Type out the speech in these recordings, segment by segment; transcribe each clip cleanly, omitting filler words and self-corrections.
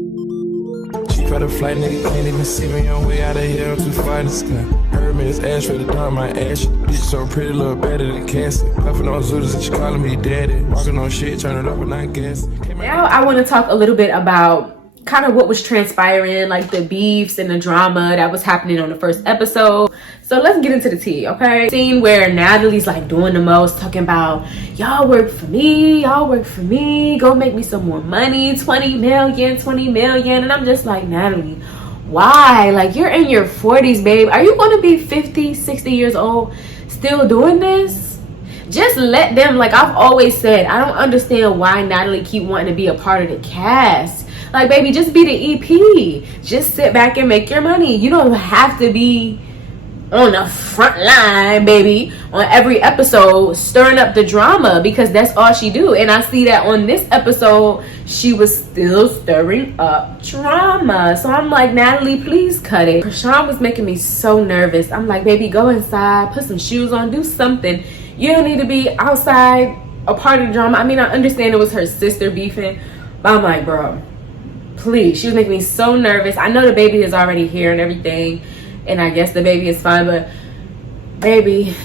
She caught a flight, nigga, can't even see me on way out of here. I'm too far in the sky. Heard me, it's ash for the dump, my ash. Bitch so pretty, look better than Cassie. Puffin' on Zooters and she calling me daddy. Walking on shit, turn it up and I guess. Now I want to talk a little bit about kind of what was transpiring, like the beefs and the drama that was happening on the first episode. So let's get into the tea, okay? Scene where Natalie's like doing the most, talking about y'all work for me, go make me some more money, 20 million. And I'm just like, Natalie, why? Like, you're in your 40s, babe. Are you going to be 50, 60 years old still doing this? Just let them, like I've always said, I don't understand why Natalie keep wanting to be a part of the cast. Like, baby, just be the EP. Just sit back and make your money. You don't have to be on the front line, baby, on every episode stirring up the drama, because that's all she do. And I see that on this episode she was still stirring up drama. So I'm like, Natalie, please cut it. Krishan was making me so nervous. I'm like, baby, go inside, put some shoes on, do something. You don't need to be outside a part of the drama. I mean, I understand it was her sister beefing, but I'm like, bro, please. She was making me so nervous. I know the baby is already here and everything, and I guess the baby is fine, but baby,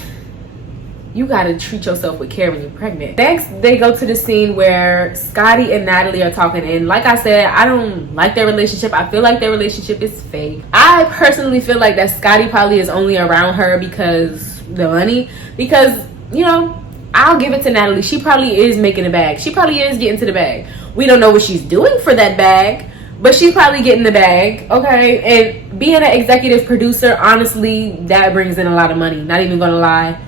you gotta treat yourself with care when you're pregnant. Next, they go to the scene where Scotty and Natalie are talking, and like I said, I don't like their relationship. I feel like their relationship is fake. I personally feel like that Scotty probably is only around her because the money, because, you know, I'll give it to Natalie. She probably is making a bag. She probably is getting to the bag. We don't know what she's doing for that bag, but she's probably getting the bag, okay? And being an executive producer, honestly, that brings in a lot of money. Not even gonna lie.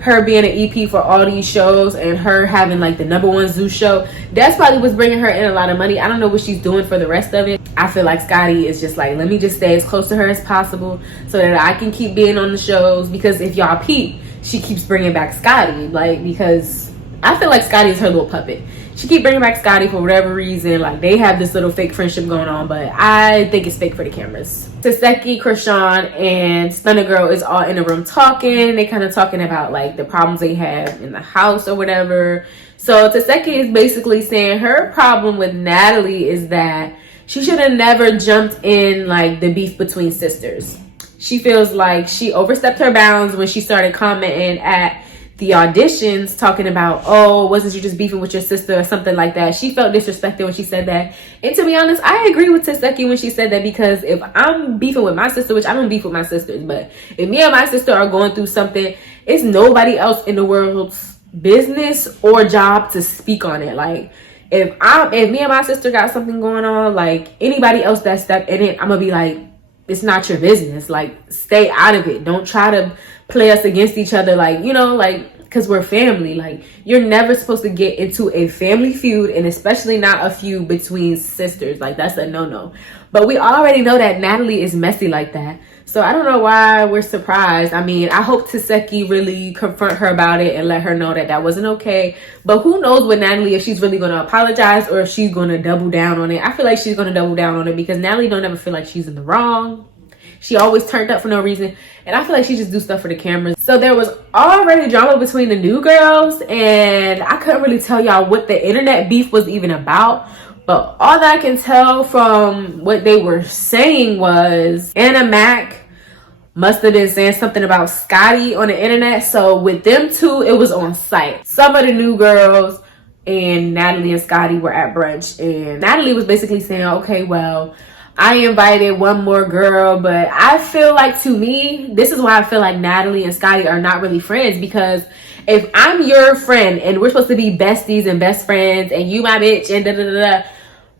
Her being an EP for all these shows and her having like the #1 Zoo show, that's probably what's bringing her in a lot of money. I don't know what she's doing for the rest of it. I feel like Scotty is just like, let me just stay as close to her as possible so that I can keep being on the shows, because if y'all peep, she keeps bringing back Scotty, like, because I feel like Scotty is her little puppet. She keep bringing back Scotty for whatever reason. Like, they have this little fake friendship going on, but I think it's fake for the cameras. Taseki, Krishan, and Stunner Girl is all in the room talking. They kind of talking about like the problems they have in the house or whatever. So Taseki is basically saying her problem with Natalie is that she should have never jumped in like the beef between sisters. She feels like she overstepped her bounds when she started commenting at the auditions, talking about, oh, wasn't you just beefing with your sister or something like that. She felt disrespected when she said that. And to be honest, I agree with Taseki when she said that, because if I'm beefing with my sister, which I don't beef with my sisters, but if me and my sister are going through something, it's nobody else in the world's business or job to speak on it. Like, if me and my sister got something going on, like anybody else that stepped in it, I'm gonna be like, it's not your business. Like, stay out of it. Don't try to play us against each other. Like, you know, like, because we're family. Like, you're never supposed to get into a family feud, and especially not a feud between sisters. Like, that's a no-no. But we already know that Natalie is messy like that. So I don't know why we're surprised. I mean, I hope Taseki really confront her about it and let her know that that wasn't okay. But who knows with Natalie, if she's really going to apologize or if she's going to double down on it. I feel like she's going to double down on it, because Natalie don't ever feel like she's in the wrong. She always turned up for no reason. And I feel like she just do stuff for the cameras. So there was already drama between the new girls, and I couldn't really tell y'all what the internet beef was even about. But all that I can tell from what they were saying was Anna Mac must have been saying something about Scotty on the internet. So with them two, it was on site. Some of the new girls and Natalie and Scotty were at brunch, and Natalie was basically saying, okay, well, I invited one more girl, but I feel like, to me, this is why I feel like Natalie and Scotty are not really friends, because if I'm your friend and we're supposed to be besties and best friends and you my bitch and da-da-da-da,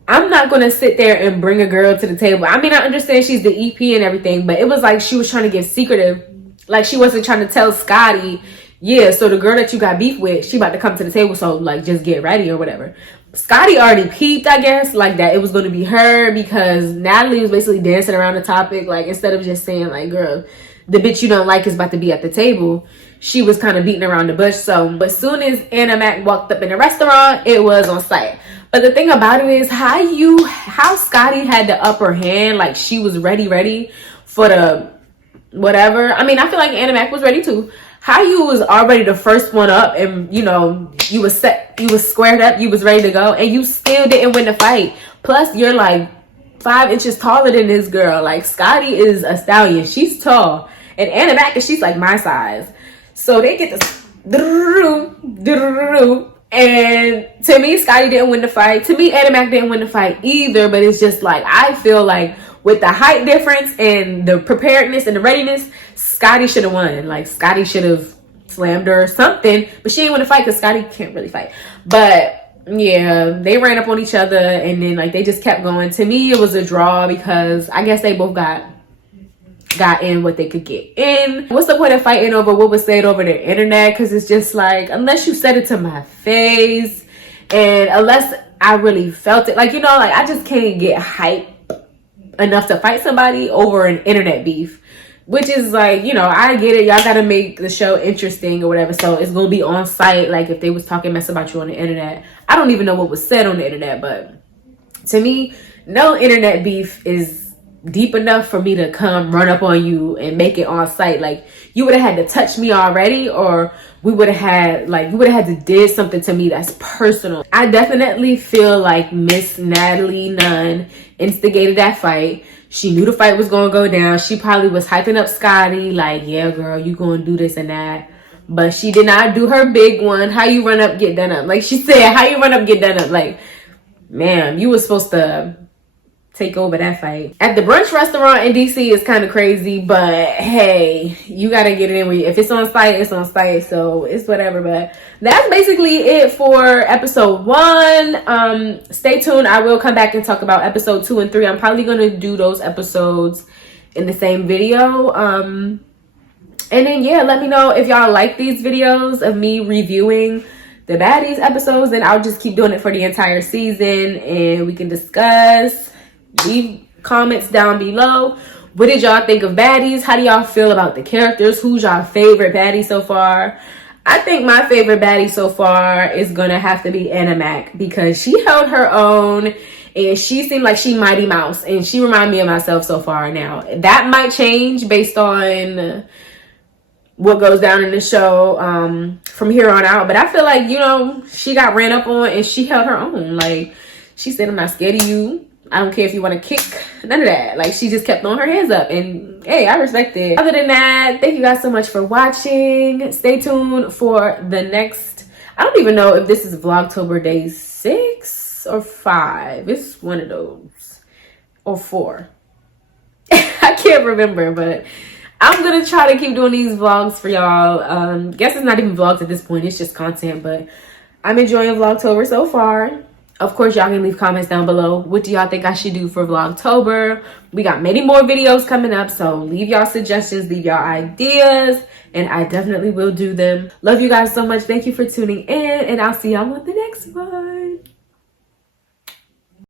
I'm not going to sit there and bring a girl to the table. I mean, I understand she's the EP and everything, but it was like she was trying to get secretive. Like, she wasn't trying to tell Scotty, yeah, so the girl that you got beef with, she about to come to the table, so like just get ready or whatever. Scotty already peeped, I guess, like that it was going to be her, because Natalie was basically dancing around the topic. Like, instead of just saying like, girl, the bitch you don't like is about to be at the table, she was kind of beating around the bush. So as soon as Anna Mac walked up in the restaurant, it was on site. But the thing about it is how Scotty had the upper hand. Like, she was ready for the whatever. I mean, I feel like Anna Mac was ready too. How you was already the first one up, and you know, you was squared up, you was ready to go, and you still didn't win the fight. Plus, you're like 5 inches taller than this girl. Like, Scotty is a stallion. She's tall. And Anna she's like my size. So they get this. And to me, Scotty didn't win the fight. To me, Anna didn't win the fight either. But it's just like, I feel like with the height difference and the preparedness and the readiness, Scotty should have won. Like, Scotty should have slammed her or something. But she didn't win the fight because Scotty can't really fight. But yeah, they ran up on each other and then like they just kept going. To me, it was a draw because I guess they both got in what they could get in. What's the point of fighting over what was said over the internet? Because it's just like, unless you said it to my face and unless I really felt it, like, you know, like I just can't get hype enough to fight somebody over an internet beef, which is like, you know, I get it, y'all gotta make the show interesting or whatever, so it's gonna be on site. Like if they was talking mess about you on the internet, I don't even know what was said on the internet, but to me, no internet beef is deep enough for me to come run up on you and make it on site. Like, you would have had to touch me already, or we would have had, like, you would have had to did something to me that's personal. I definitely feel like Miss Natalie Nunn instigated that fight. She knew the fight was gonna go down. She probably was hyping up Scotty, like, yeah, girl, you gonna do this and that. But she did not do her big one. How you run up, get done up. Like she said, how you run up, get done up. Like, ma'am, you was supposed to take over that fight. At the brunch restaurant in DC is kind of crazy, but hey, you gotta get it in with you. If it's on site, it's on site, so it's whatever. But that's basically it for episode 1. Stay tuned. I will come back and talk about episode 2 and 3. I'm probably gonna do those episodes in the same video. And then yeah, let me know if y'all like these videos of me reviewing the Baddies episodes, and I'll just keep doing it for the entire season and we can discuss. Leave comments down below. What did y'all think of Baddies? How do y'all feel about the characters? Who's y'all favorite baddie so far? I think my favorite baddie so far is gonna have to be Anna Mac, because she held her own and she seemed like she Mighty Mouse, and she reminded me of myself so far. Now that might change based on what goes down in the show from here on out, but I feel like, you know, she got ran up on and she held her own. Like, she said, I'm not scared of you. I don't care if you want to kick, none of that. Like, she just kept throwing her hands up, and hey, I respect it. Other than that, thank you guys so much for watching. Stay tuned for the next, I don't even know if this is Vlogtober day 6 or 5. It's one of those, or 4. I can't remember, but I'm gonna try to keep doing these vlogs for y'all. Guess it's not even vlogs at this point, it's just content, but I'm enjoying Vlogtober so far. Of course, y'all can leave comments down below. What do y'all think I should do for Vlogtober? We got many more videos coming up, so leave y'all suggestions, leave y'all ideas, and I definitely will do them. Love you guys so much. Thank you for tuning in, and I'll see y'all on the next one.